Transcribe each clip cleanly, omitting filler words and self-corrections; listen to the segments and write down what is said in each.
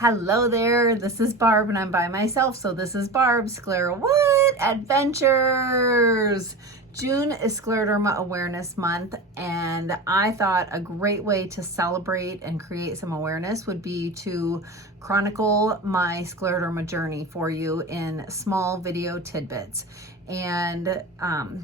Hello there, this is Barb and I'm by myself, so this is Barb's Sclero-What Adventures. June is Scleroderma Awareness Month, and I thought a great way to celebrate and create some awareness would be to chronicle my scleroderma journey for you in small video tidbits. And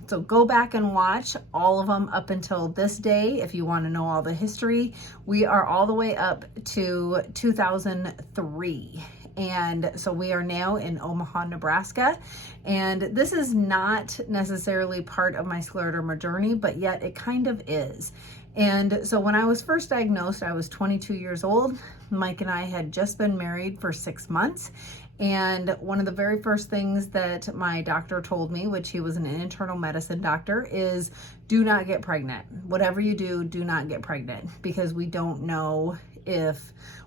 so go back and watch all of them up until this day if you want to know all the history. We are all the way up to 2003. And so we are now in Omaha, Nebraska. And this is not necessarily part of my scleroderma journey, but yet it kind of is. And so when I was first diagnosed, I was 22 years old. Mike and I had just been married for 6 months. And one of the very first things that my doctor told me, which he was an internal medicine doctor, is do not get pregnant. Whatever you do, do not get pregnant, because we don't know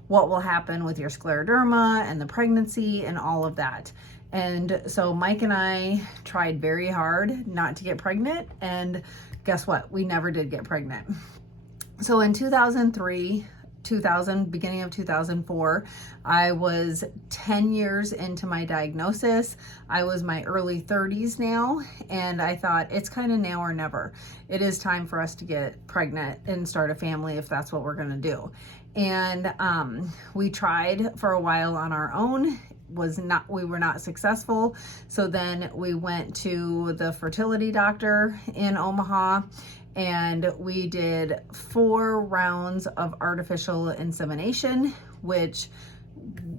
what will happen with your scleroderma and the pregnancy and all of that. And so Mike and I tried very hard not to get pregnant, and guess what? We never did get pregnant. So in 2003, beginning of 2004, I was 10 years into my diagnosis. I was my early 30s now, and I thought it's kind of now or never. It is time for us to get pregnant and start a family if that's what we're going to do. And we tried for a while on our own. We were not successful. So then we went to the fertility doctor in Omaha, and we did 4 rounds of artificial insemination, which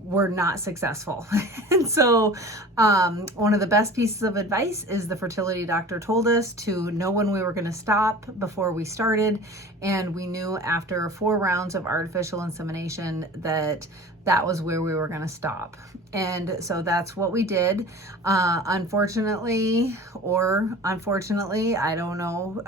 were not successful. And so one of the best pieces of advice is the fertility doctor told us to know when we were going to stop before we started. And we knew after 4 rounds of artificial insemination that was where we were going to stop. And so that's what we did. Unfortunately, or unfortunately, I don't know.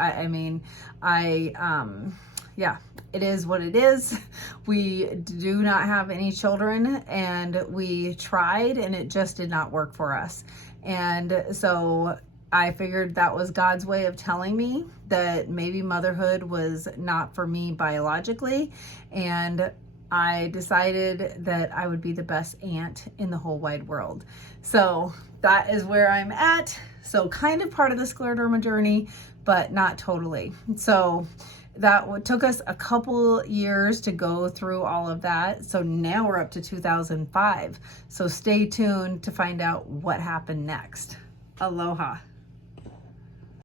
Yeah, it is what it is. We do not have any children, and we tried and it just did not work for us. And so I figured that was God's way of telling me that maybe motherhood was not for me biologically. And I decided that I would be the best aunt in the whole wide world. So that is where I'm at. So kind of part of the scleroderma journey, but not totally. So that took us a couple years to go through all of that. So now we're up to 2005. So stay tuned to find out what happened next. Aloha.